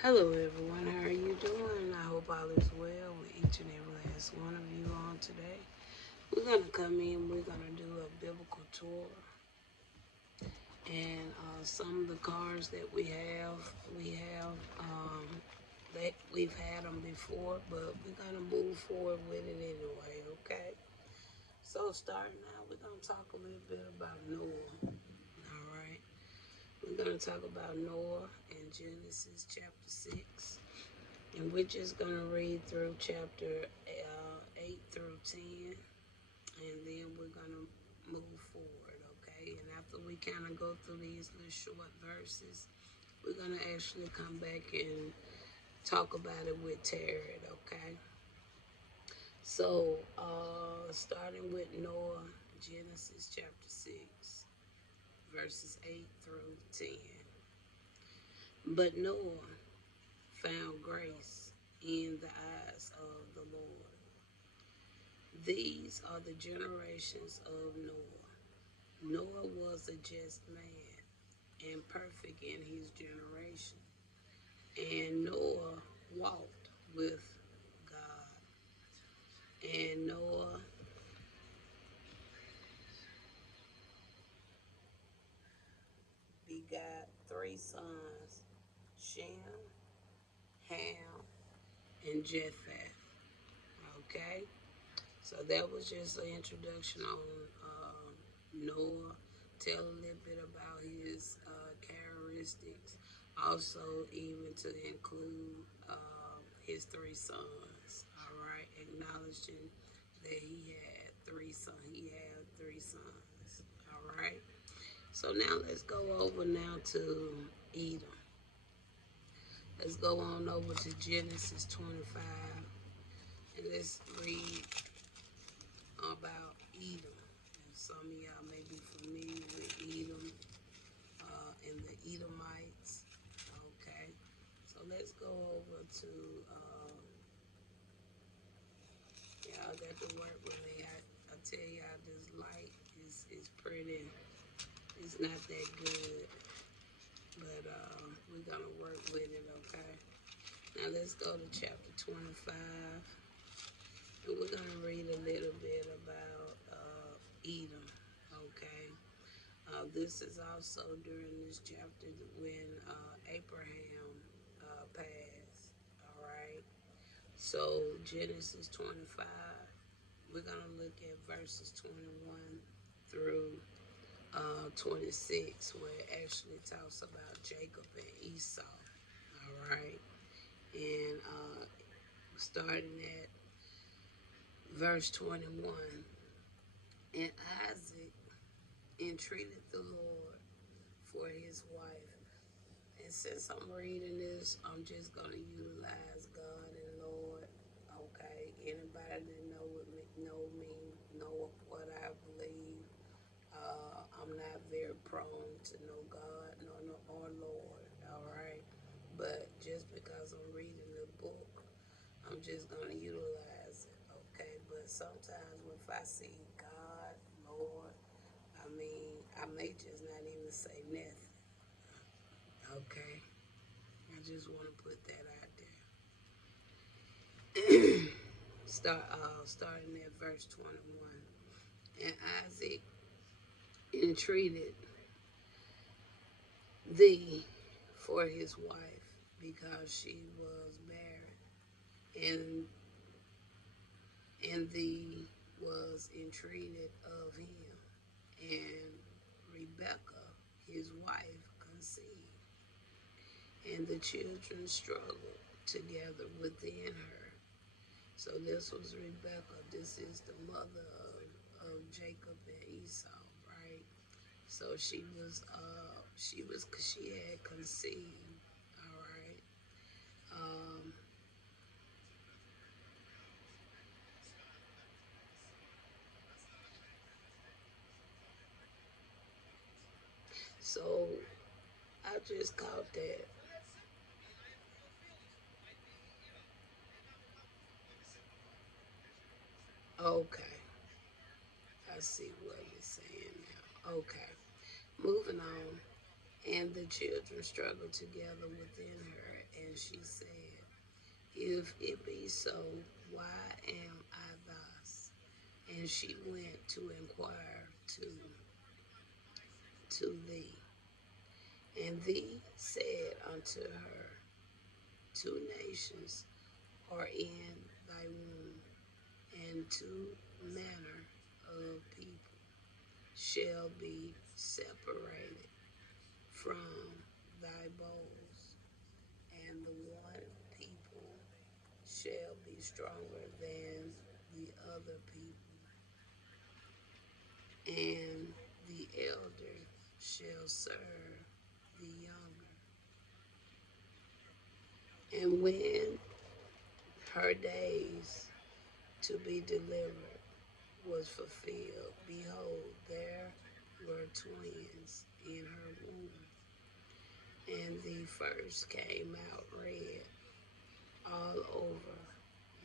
Hello everyone, how are you doing? I hope all is well with each and every last one of you on today. We're going to come in, we're going to do a biblical tour. And some of the cars that we've had them before, but we're going to move forward with it anyway, okay? So starting out, we're going to talk a little bit about Noah, all right? We're going to talk about Noah in Genesis chapter 6. And we're just going to read through chapter 8 through 10, and then we're going to move forward, okay? And after we kind of go through these little short verses, we're going to actually come back and talk about it with Tarot, okay? So, starting with Noah, Genesis chapter 6, verses 8 through 10. But Noah found grace in the eyes of the Lord. These are the generations of Noah. Noah was a just man and perfect in his generation. And Noah walked with God. And Noah begot three sons, Shem, Ham, and Japheth. Okay? So that was just an introduction on Noah. Tell a little bit about his characteristics. Also, even to include his three sons. All right, acknowledging that he had three sons. He had three sons. All right. So now let's go over now to Edom. Let's go on over to Genesis 25, and let's read about Edom. And some of y'all may be familiar with Edom and the Edomites. Okay, so let's go over to, y'all got to work with me. I tell y'all this light is pretty, it's not that good, but we're going to work with it, okay? Now let's go to chapter 25. And we're going to read a little bit about Edom, okay? This is also during this chapter when Abraham passed, all right? So Genesis 25, we're going to look at verses 21 through 26, where it actually talks about Jacob and Esau, all right? And starting at verse 21, and Isaac entreated the Lord for his wife. And since I'm reading this, I'm just going to utilize God and Lord. Okay, anybody that know what I believe. I'm not very prone to know God or Lord. All right, but just because I'm reading the book, I'm just going to utilize it. Okay, but sometimes if I see God, Lord, I mean, I may just not even say nothing. Okay, I just want to put that out there. Starting at verse 21. And Isaac entreated thee for his wife because she was barren, and thee was entreated of him, and Rebekah his wife conceived, and the children struggled together within her. So this was Rebekah. This is the mother of Jacob and Esau, right? So she had conceived, all right. Um, so I just caught that. Okay, I see what you're saying now. Okay, moving on. And the children struggled together within her, and she said, if it be so, why am I thus? And she went to inquire to thee. And thee said unto her, 2 nations are in thy womb, and 2 manner of people shall be separated from thy bowels, and the one people shall be stronger than the other people, and the elder shall serve the younger. And when her days to be delivered was fulfilled, behold, there were twins in her womb. And the first came out red all over,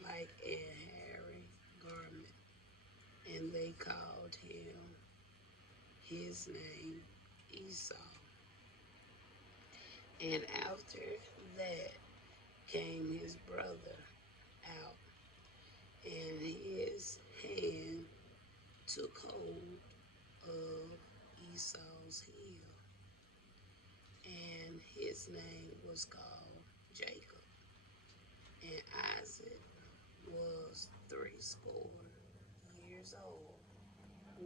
like a hairy garment, and they called his name Esau. And after that came his brother out, and his hand took hold of Esau's heel, and his name was called Jacob. And Isaac was 80 years old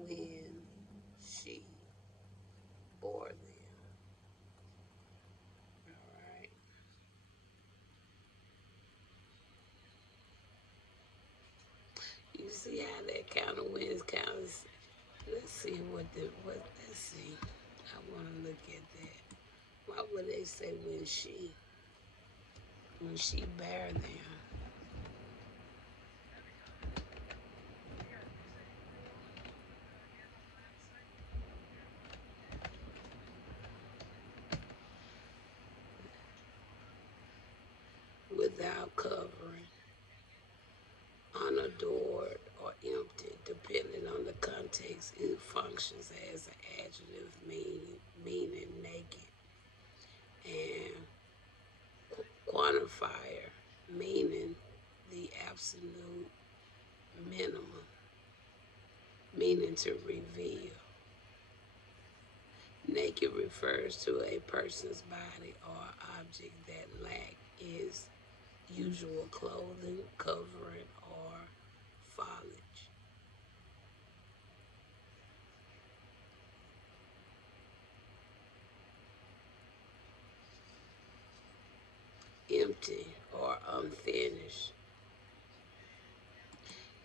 when she bore them. All right. You see how that kind of wins kind of. Let's see let's see. I want to look at that. Why would they say when she bare them? Without covering, unadored, or empty, depending on the context, it functions as an adjective meaning naked, and quantifier meaning the absolute minimum, meaning to reveal. Naked refers to a person's body or object that lack its usual clothing, covering, or foliage. Empty or unfinished.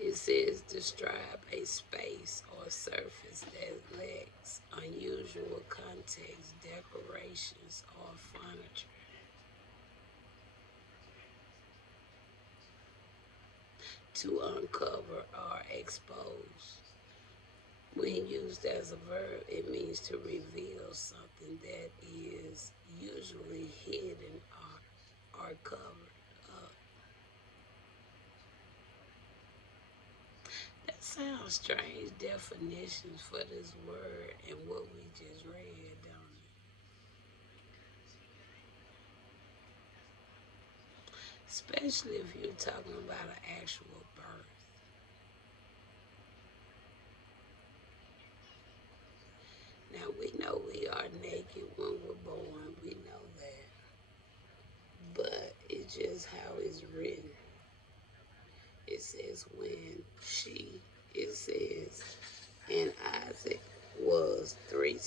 It says describe a space or surface that lacks unusual context, decorations, or furniture. To uncover or expose. When used as a verb, it means to reveal something that is usually hidden or covered up. That sounds strange definitions for this word and what we just read, don't it? Especially if you're talking about an actual birth. Now, we know we are naked when we're born. We know that. But it's just how it's written. It says it says, and Isaac was 80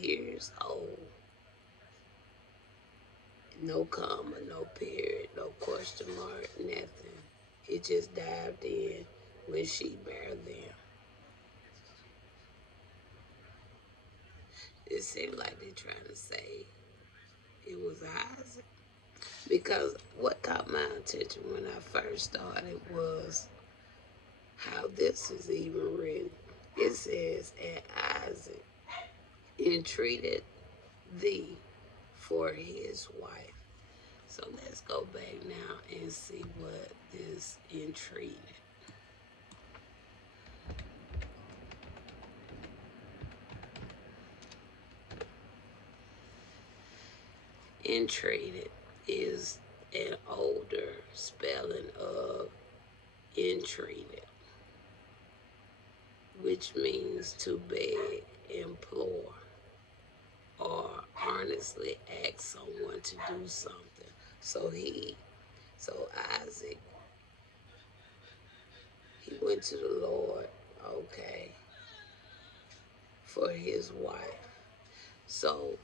years old. No comma, no period, no question mark, nothing. It just dived in when she bare them. It seemed like they're trying to say it was Isaac. Because what caught my attention when I first started was how this is even written. It says, and Isaac entreated thee for his wife. So let's go back now and see what this entreated. Entreated is an older spelling of entreated, which means to beg, implore, or earnestly ask someone to do something. So Isaac, he went to the Lord, okay, for his wife. So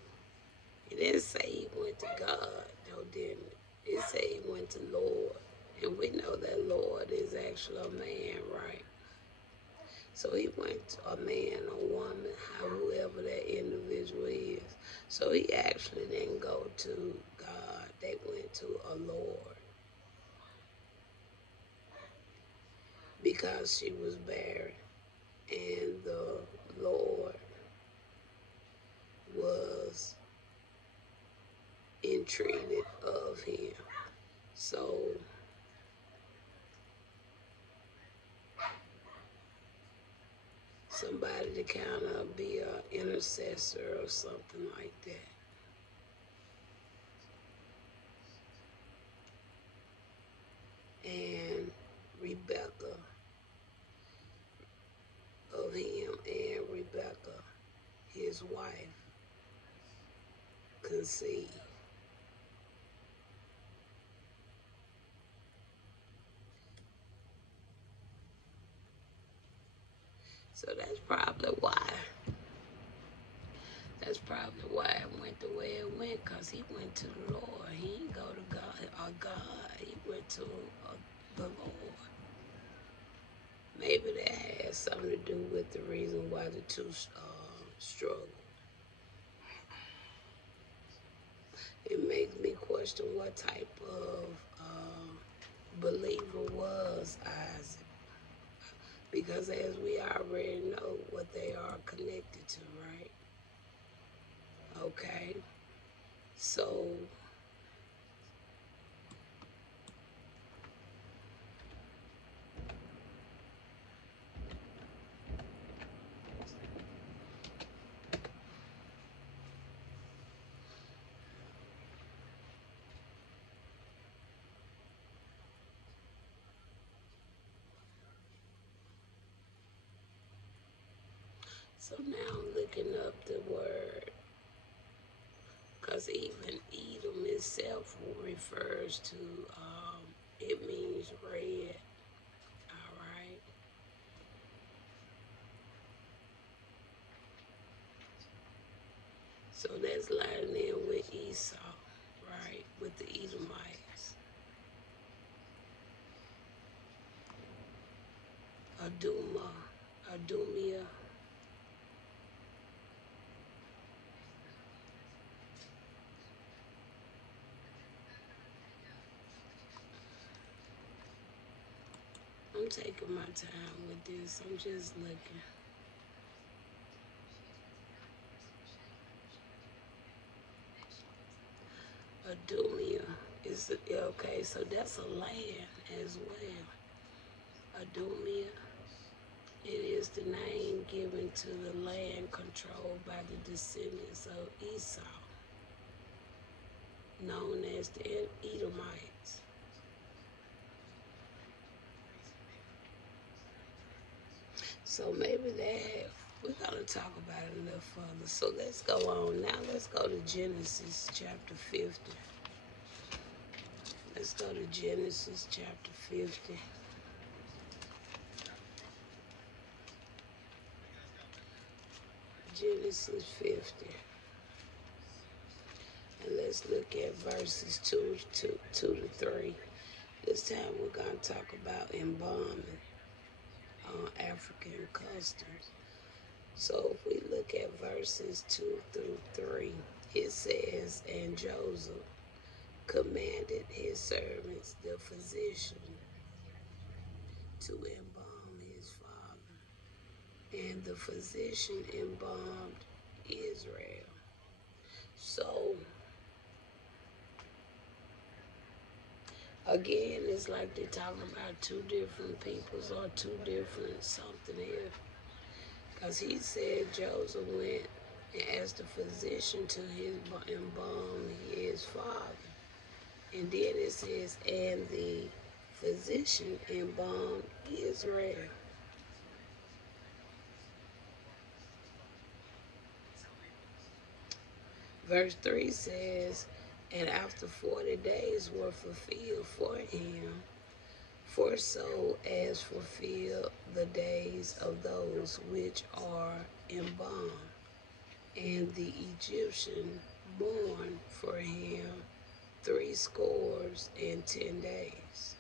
it didn't say he went to God, though, didn't it? It said he went to Lord. And we know that Lord is actually a man, right? So he went to a man, a woman, whoever that individual is. So he actually didn't go to God. They went to a Lord because she was barren. And the Lord was entreated of him. So somebody to kind of be an intercessor or something like that. And Rebecca of him and Rebecca, his wife, conceived. So that's probably why. That's probably why it went the way it went, because he went to the Lord. He didn't go to God. He went to the Lord. Maybe that has something to do with the reason why the two struggle. It makes me question what type of believer was Isaac. Because as we already know what they are connected to, right? Okay. So now I'm looking up the word, because even Edom itself refers to, it means red. All right. So that's lining in with Esau, right? With the Edomites. Adumia. I'm taking my time with this. I'm just looking. Adumia is okay, so that's a land as well. Adumia. It is the name given to the land controlled by the descendants of Esau, known as the Edomites. So maybe that, we're going to talk about it a little further. So let's go on. Now let's go to Genesis chapter 50. Let's go to Genesis chapter 50. Genesis 50. And let's look at verses 2 to 3. This time we're going to talk about embalming African customs. So if we look at verses 2 through 3, it says, and Joseph commanded his servants, the physician, to embalm his father. And the physician embalmed Israel. So, again, it's like they're talking about two different peoples or two different something here. Because he said Joseph went and asked the physician to embalm his father. And then it says, and the physician embalmed Israel. Verse 3 says, and after 40 days were fulfilled for him, for so as fulfill the days of those which are embalmed. And the Egyptian mourned for him 60 days.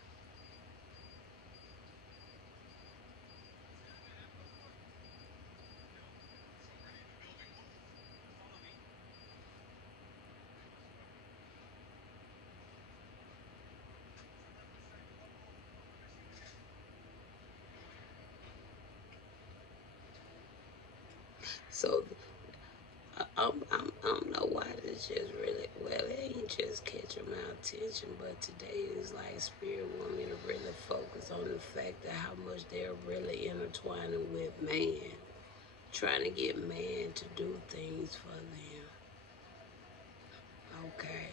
So I don't know why this just really, well, it ain't just catching my attention, but today is like Spirit want me to really focus on the fact that how much they're really intertwining with man, trying to get man to do things for them. Okay.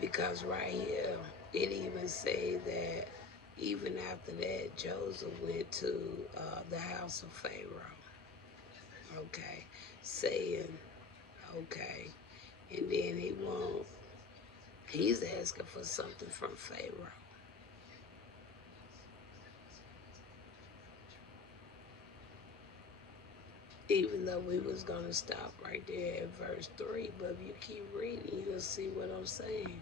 Because right here, it even say that even after that, Joseph went to the house of Pharaoh. Okay. Saying, okay. And then he's asking for something from Pharaoh. Even though we was going to stop right there at verse 3, but if you keep reading, you'll see what I'm saying.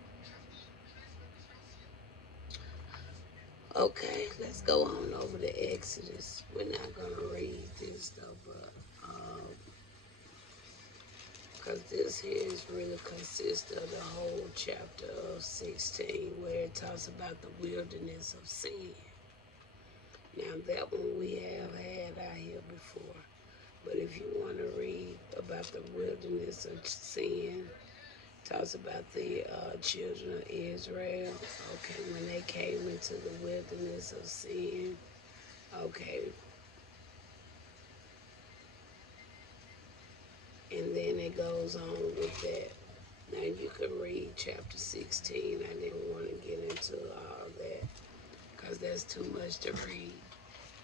Okay, let's go on over to Exodus. We're not going to read this though, but because this here is really consists of the whole chapter of 16, where it talks about the wilderness of sin. Now that one we have had out here before. But if you want to read about the wilderness of sin, talks about the children of Israel, okay, when they came into the wilderness of sin, okay, and then it goes on with that. Now you can read chapter 16. I didn't want to get into all that because that's too much to read.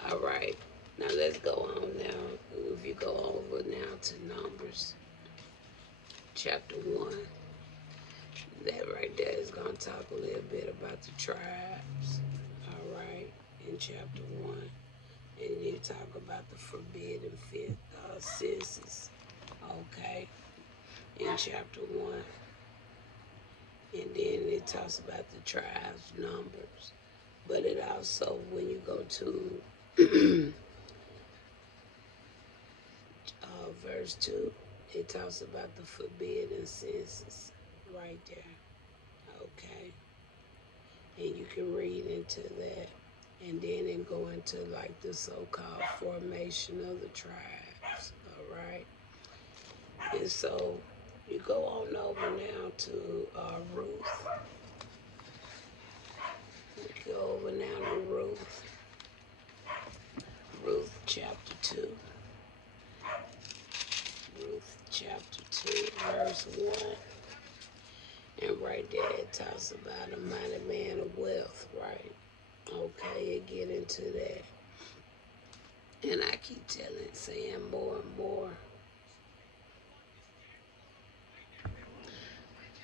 All right, now let's go on now. If you go over now to Numbers chapter 1, that right there is going to talk a little bit about the tribes, all right, in chapter 1. And you talk about the forbidden senses, okay, in chapter 1. And then it talks about the tribes' numbers. But it also, when you go to verse 2, it talks about the forbidden senses right there, okay? And you can read into that. And then it go into like the so-called formation of the tribes, all right? And so you go on over now to Ruth. You go over now to Ruth. Ruth chapter 2. Ruth chapter 2, verse 1. And right there it talks about a mighty man of wealth, right? Okay, it get into that. And I keep saying more and more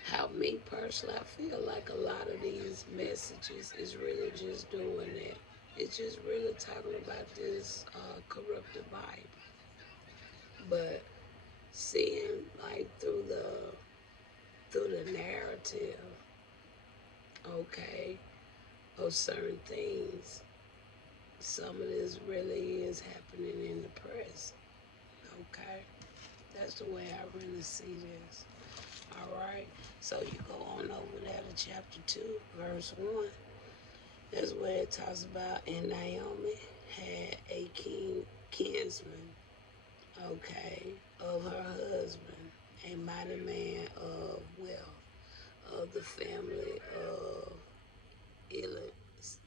how me personally, I feel like a lot of these messages is really just doing that. It's just really talking about this corrupted Bible. But seeing like through the narrative, okay, of certain things, some of this really is happening in the press. Okay, that's the way I really see this. All right, so you go on over there to chapter 2, verse 1. That's where it talks about, and Naomi had a kinsman, okay, of her husband, a mighty man of wealth, of the family of Emelish,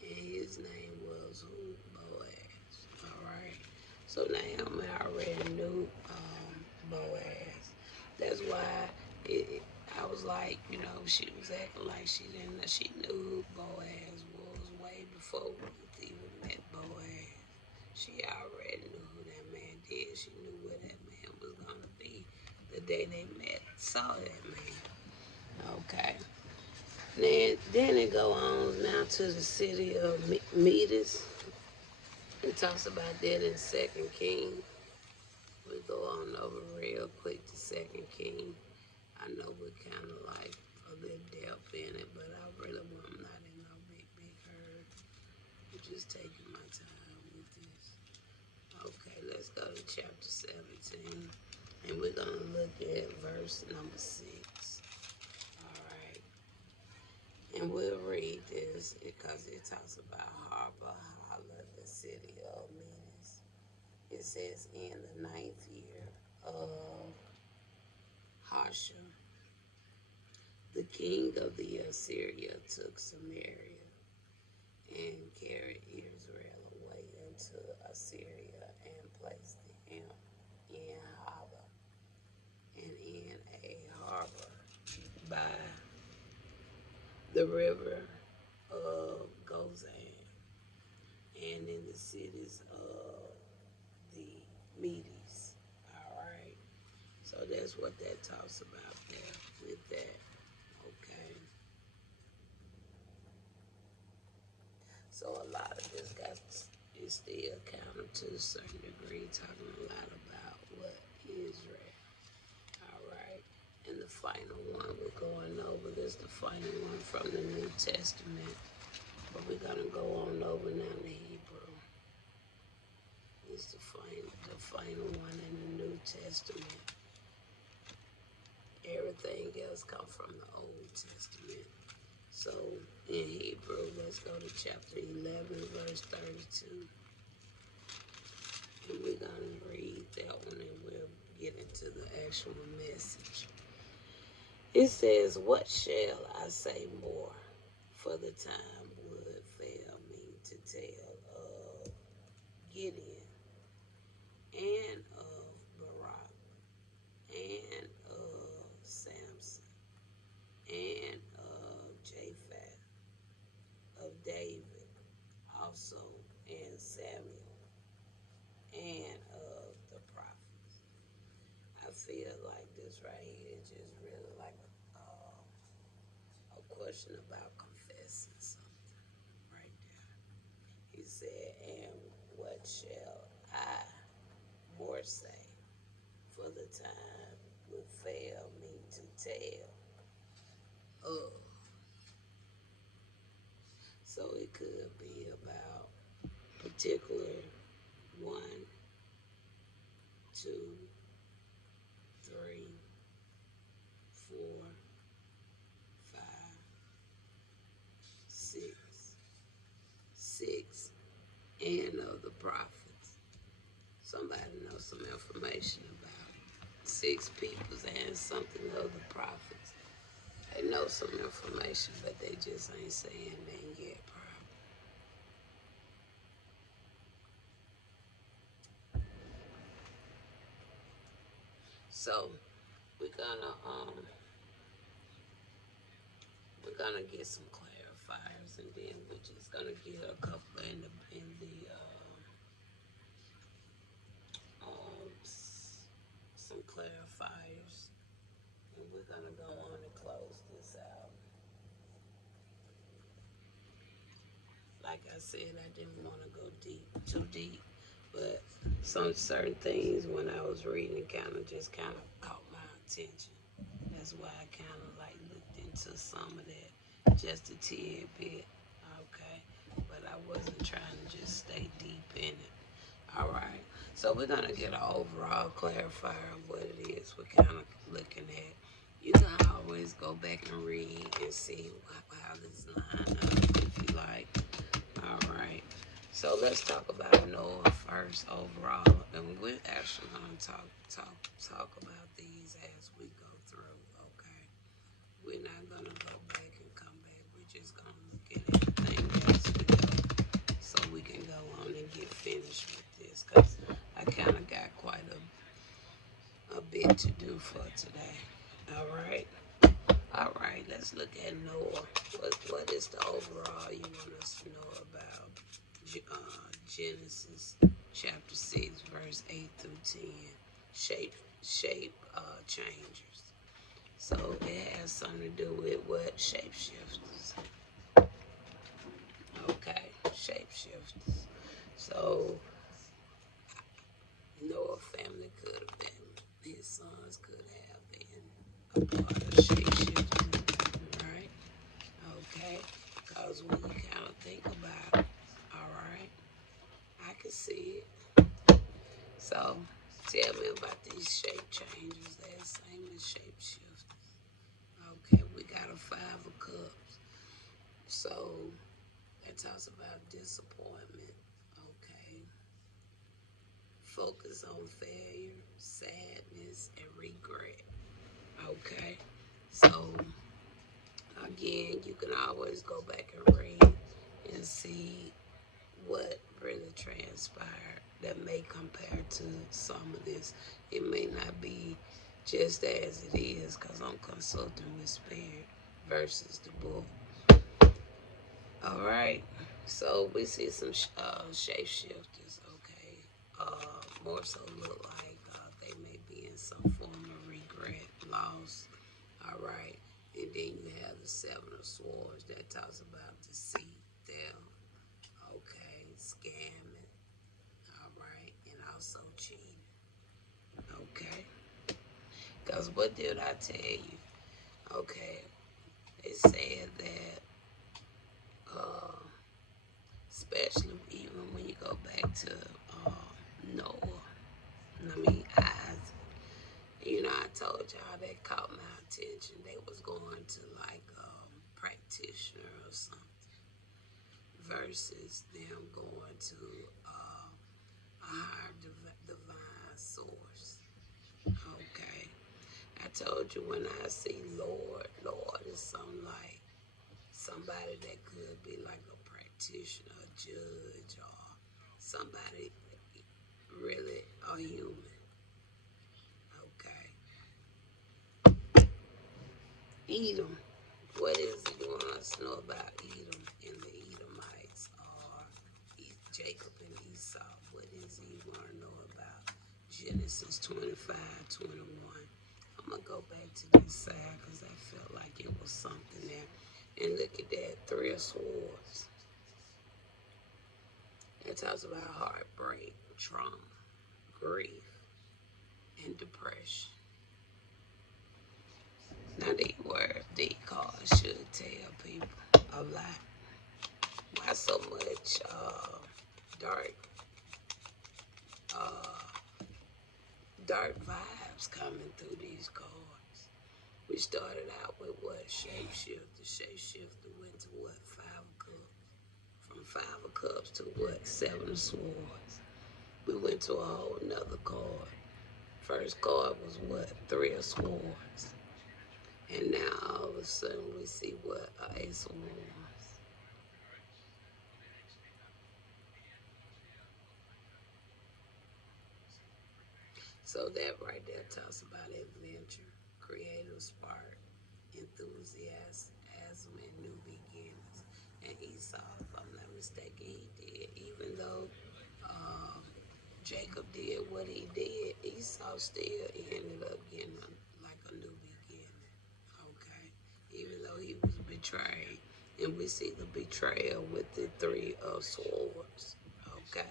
and his name was who? Boaz. All right. So Naomi already knew Boaz. why I was like, she was acting like she didn't. She knew who Boaz was way before Ruth even met Boaz. She already knew who that man did. She knew where that man was gonna be the day they met. Saw that man. Okay. Then it go on now to the city of Medes. It talks about that in Second King. We go on over real quick to Second King. I know we're kind of like a little depth in it, but I really want. I'm not in no big hurry. I'm just taking my time with this. Okay, let's go to chapter 17, and we're gonna look at verse number 6. All right, and we'll read this because it talks about Harper Hala, the city of Medes. It says, in the 9th year of Harsha, the king of the Assyria took Samaria and carried Israel away into Assyria and placed him in Hala and in a harbor by the river of Gozan and in the cities of the Medes. All right. So that's what that talks about there with that. Okay. So a lot of this is still counter to a certain degree, talking a lot about what Israel. All right. And the final one we're going over, this the final one from the New Testament. But we're going to go on over now to Hebrew. This is the final one in the New Testament. Everything else come from the Old Testament. So in Hebrew, let's go to chapter 11, verse 32. And we're going to read that one and we'll get into the actual message. It says, what shall I say more? For the time would fail me to tell of Gideon and of Barak and of Samson and of Japheth, of David also, and Samuel, and of the prophets. I feel like this right here is just really like a question about confessing something right there. He said, and what shall I more say? For the time would fail me to tell of. So it could be about particular 1, 2, 3, 4, 5, 6, and of the prophets. Somebody knows some information about 6 peoples and something of the prophets. They know some information, but they just ain't saying nothing yet, probably. So we're gonna get some clarifiers, and then we're just gonna get a couple in the some clarifiers, and we're gonna go on and close this out. Like I said, I didn't want to go too deep, but some certain things when I was reading kind of caught my attention. That's why I kind of like looked into some of that just a tidbit, okay? But I wasn't trying to just stay deep in it. All right, so we're gonna get an overall clarifier of what it is we're kind of looking at. You can always go back and read and see how this line up if you like. All right, so let's talk about Noah first overall, and we're actually gonna talk about these as we go through. Okay, we're not gonna go back and come back. We're just gonna look at everything as we go, so we can go on and get finished with this, because I kind of got quite a bit to do for today. All right. All right. Let's look at Noah. What is the overall you want us to know about Genesis chapter 6, verse 8 through 10? Shape changers. So it has something to do with what? Shapeshifters. Okay, shapeshifters. So Noah family could have been, his sons could have been a part of shapeshifters, right? Okay, because when you kind of think about it, all right, I can see it. So tell me about these shape changers. They're the same as shapeshifters. Okay, we got a 5 of cups. So that talks about disappointment. Okay. Focus on failure, sadness, and regret. Okay. So again, you can always go back and read and see what really transpired that may compare to some of this. It may not be just as it is because I'm consulting with Spirit versus the book. All right. So we see some shapeshifters, okay? More so look like they may be in some form of regret, loss, all right? And then you have the 7 of Swords that talks about deceit, theft, okay, scamming, all right, and also cheating, okay? Because what did I tell you? Okay, they said that, uh, especially even when you go back to Noah, Isaac. You know, I told y'all that caught my attention. They was going to like practitioner or something versus them going to a higher divine source. Okay. I told you when I see Lord is something like somebody that could be like a practitioner, a judge, or somebody really a human. Okay. Edom. What is it you want us to know about Edom and the Edomites or Jacob and Esau? What is it you want to know about Genesis 25:21? I'm going to go back to this side because I felt like it was something there. And look at that, 3 of Swords. That talks about heartbreak, trauma, grief, and depression. Now, these cards should tell people a lot. Why so much dark, uh, dark vibes coming through these cards? We started out with what? Shapeshifter. Shapeshifter went to what? 5 of Cups. From 5 of Cups to what? 7 of Swords. We went to a whole nother card. First card was what? 3 of Swords. And now all of a sudden we see what? An Ace of Wands. So that right there talks about adventure, creative spark, enthusiasm, and new beginnings. And Esau, if I'm not mistaken, he did. Even though Jacob did what he did, Esau still ended up getting like a new beginning. Okay, even though he was betrayed, and we see the betrayal with the 3 of Swords. Okay,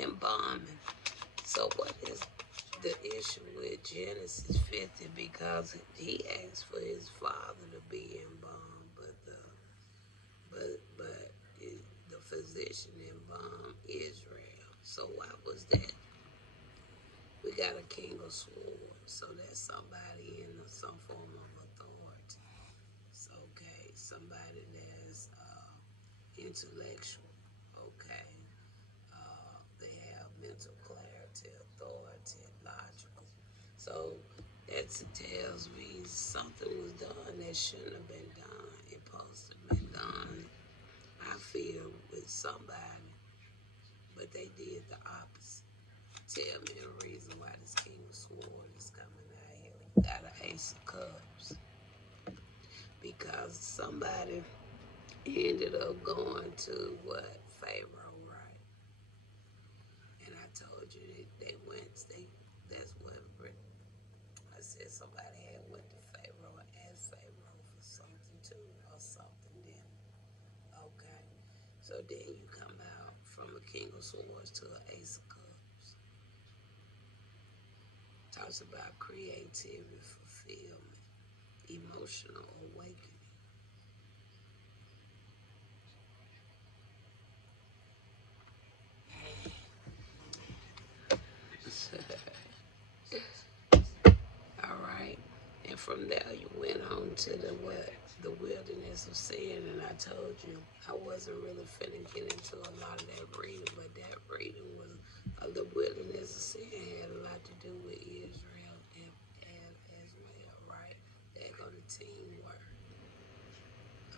and bombing. So what is the issue with Genesis 50? Because he asked for his father to be embalmed, but the physician embalmed Israel. So why was that? We got a king of swords, so that's somebody in some form of authority. So okay, somebody that's intellectual. Okay, they have mental clarity, authority, logical. So that tells me something was done that shouldn't have been done. It supposed to have been done, I feel, with somebody, but they did the opposite. Tell me a reason why this King of Swords is coming out here. We got an Ace of Cups. because somebody ended up going to what? Pharaoh, right? And I told you that that's what I said somebody had went to Pharaoh and asked Pharaoh for something too, or something then. Okay. So then you come out from a king of swords to an ace of cups. Talks about creativity, fulfillment, emotional awakening. All right. And from there you went on to the what? The wilderness of sin. And I told you I wasn't really finna get into a lot of that reading, but that reading was the wilderness of sin had a lot to do with Israel and as well, right? They're gonna teamwork.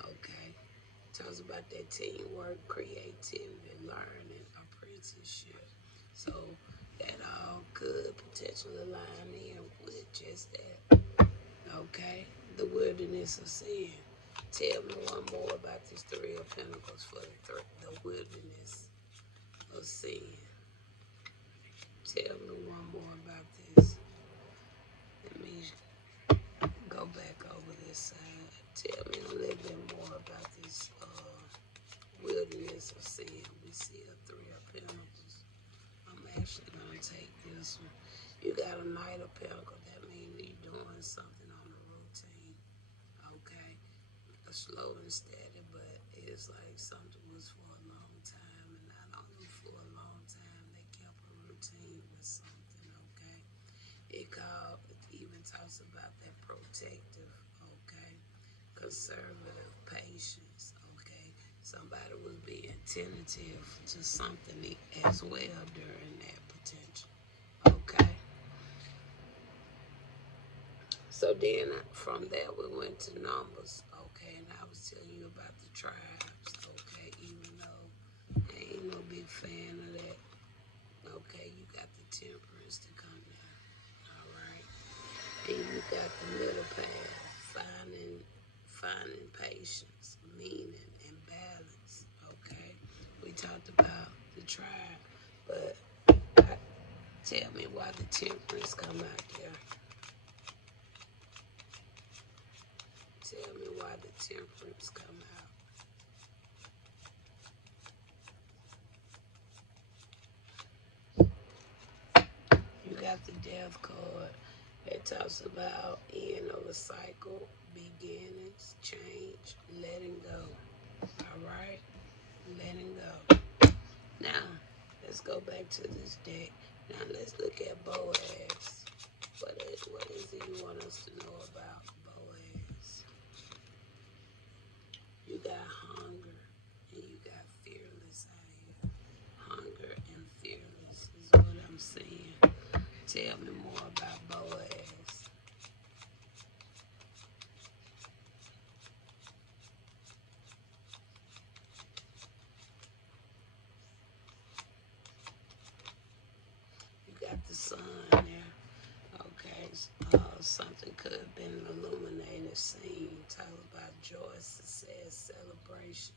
Okay. Talks about that teamwork, creativity, learning, apprenticeship. So that all could potentially line in with just that. Okay, the wilderness of sin. Tell me one more about these three of pentacles for the wilderness of sin. Tell me one more about this. Let me go back over this side. Tell me a little bit more about this wilderness of sin. We see a three of pentacles. I'm actually going to take this one. You got a knight of pentacles. That means you're doing something on the routine. Okay, slow and steady, but it's like something was for a long time, and not only for a long time, they kept a routine with something. Okay, it even talks about that protective, okay, conservative patience. Okay, somebody was being tentative to something as well during that potential. Okay. So then from there we went to numbers, okay, and I was telling you about the tribes, okay, even though I ain't no big fan of that. Okay, you got the temperance to come down, all right, and you got the middle path, finding patience, meaning, and balance. Okay, we talked about the tribe, but tell me why the temperance come out there. Tell me why the temperance come out. You got the death card. It talks about end of a cycle, beginnings, change, letting go. All right? Letting go. Now, let's go back to this deck. Now, let's look at Boaz. What is it you want us to know about Boaz? You got hunger and you got fearless out here. Hunger and fearless is what I'm saying. Tell me more about Boaz. You got the sun there. Okay. Something could have been illuminated, seen. Talk about joy, success, celebration.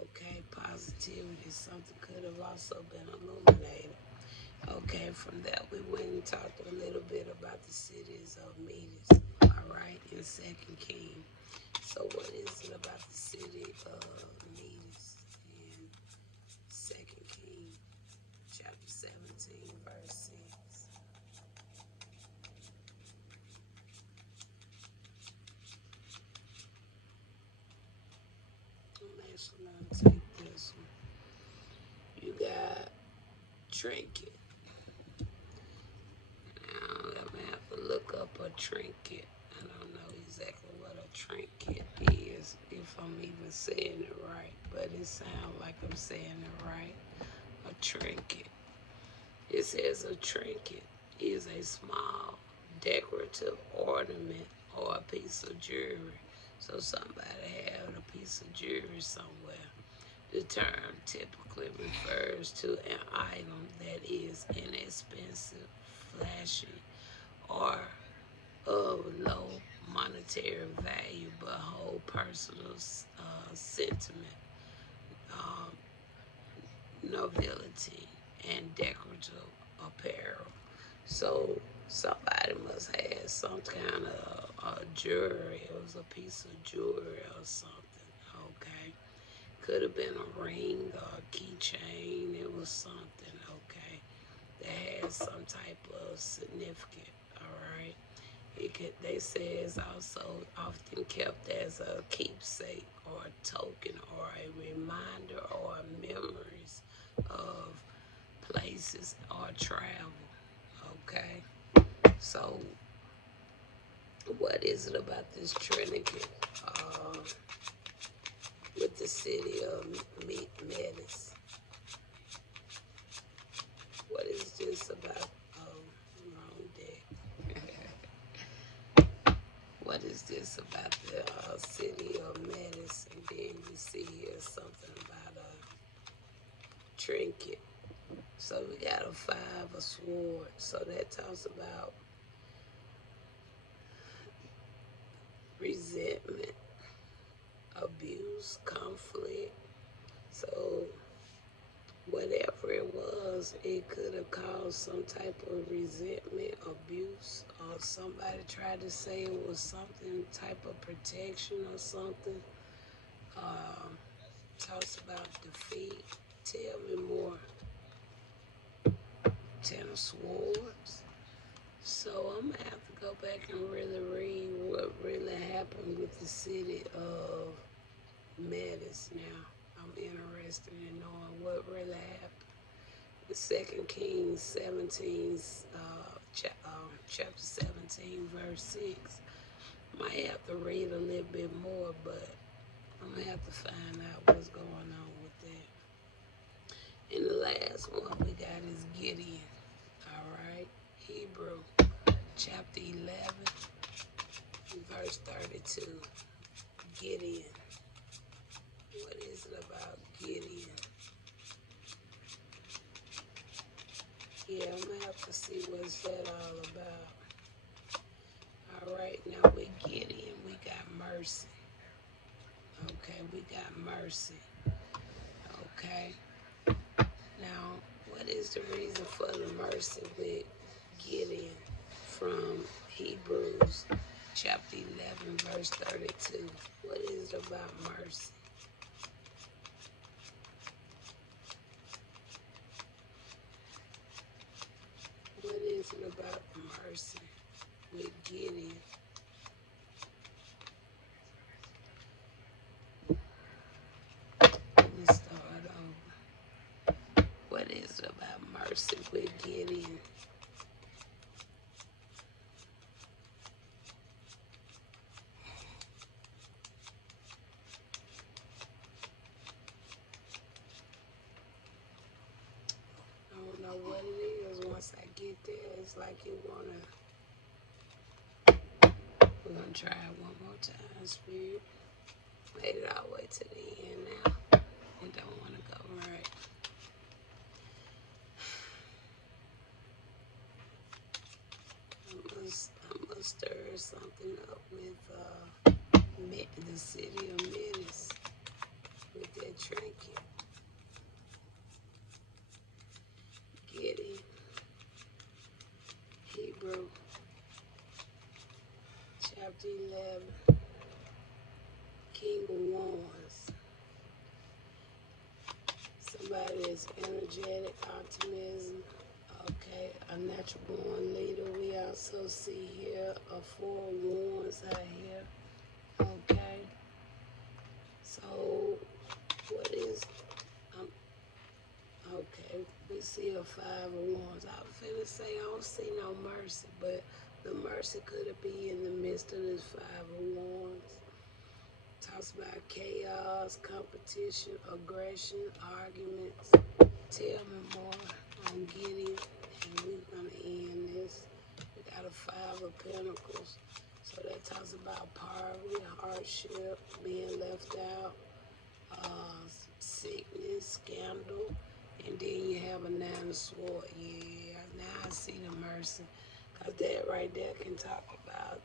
Okay. Positivity. Something could have also been illuminated. Okay, from that we went and talked a little bit about the cities of Medes, all right, in Second King. So what is it about the city of Medes in Second King, chapter 17, verse 6? I'm actually going to take this one. You got trinket. Now, let me have to look up a trinket. I don't know exactly what a trinket is, if I'm even saying it right, but it sounds like I'm saying it right. A trinket. It says a trinket is a small decorative ornament or a piece of jewelry. So somebody had a piece of jewelry somewhere. The term typically refers to an item that is inexpensive, flashy, or of low monetary monetary value, but hold personal sentiment, um, nobility, and decorative apparel. So somebody must have some kind of jewelry. It was a piece of jewelry or something. Okay, could have been a ring or a keychain. It was something. Okay, that has some type of significance. All right. They say it's also often kept as a keepsake or a token or a reminder or memories of places or travel. Okay, so what is it about this trinket with the city of Metis? What is this about? Oh, wrong deck. What is this about the city of Metis? And then we see here something about a trinket. So we got a 5 of swords. So that talks about resentment, abuse, conflict. So whatever it was, it could have caused some type of resentment, abuse, or somebody tried to say it was something type of protection or something. Talks about defeat. Tell me more. 10 of Swords. So I'm gonna have to go back and really read what really happened with the city of Metis now. I'm interested in knowing what really happened. The 2 Kings 17, chapter 17, verse 6. Might have to read a little bit more, but I'm going to have to find out what's going on with that. And the last one we got is Gideon. All right. Hebrew, chapter 11, verse 32. Gideon. What is it about Gideon? Yeah, I'm going to have to see what's that all about. All right, now with Gideon, we got mercy. Okay, we got mercy. Okay. Now, what is the reason for the mercy with Gideon from Hebrews chapter 11, verse 32? What is it about mercy? What is it about mercy with Gideon? Let's start over. What is it about mercy with Gideon? I don't know what it is. Once I get there, it's like you wanna. We're gonna try it one more time, Spirit. Made it all the way to the end now. And don't want to go right. I must stir something up with the city of Metis with that trinket. Gideon, Hebrew, chapter 11, King of Wands. Somebody is energetic, optimism. Okay, a natural born leader. We also see here a 4 of Wands out here. Okay, so what is okay, we see a 5 of Wands. I was finna say I don't see no mercy, but the mercy could have been in the midst of this 5 of Wands. Talks about chaos, competition, aggression, arguments. Tell me more on Gideon, and we're gonna end this. We got a 5 of Pentacles. So that talks about poverty, hardship, being left out, sickness, scandal. And then you have a 9 of Swords. Yeah, now I see the mercy. Because that right there can talk about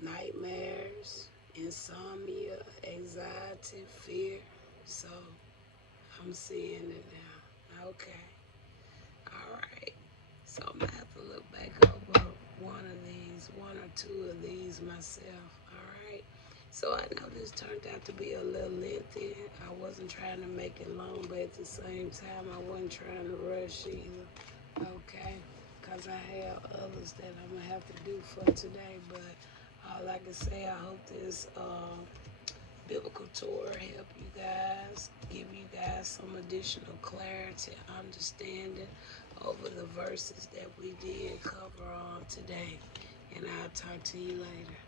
nightmares, insomnia, anxiety, fear. So I'm seeing it now. Okay. All right. So I'm going to have to look back over one or two of these myself. All right. So I know this turned out to be a little lengthy. I wasn't trying to make it long, but at the same time, I wasn't trying to rush either. Okay. Because I have others that I'm going to have to do for today. But all I can say, I hope this Biblical Torah help you guys, give you guys some additional clarity, understanding over the verses that we did cover on today. And I'll talk to you later.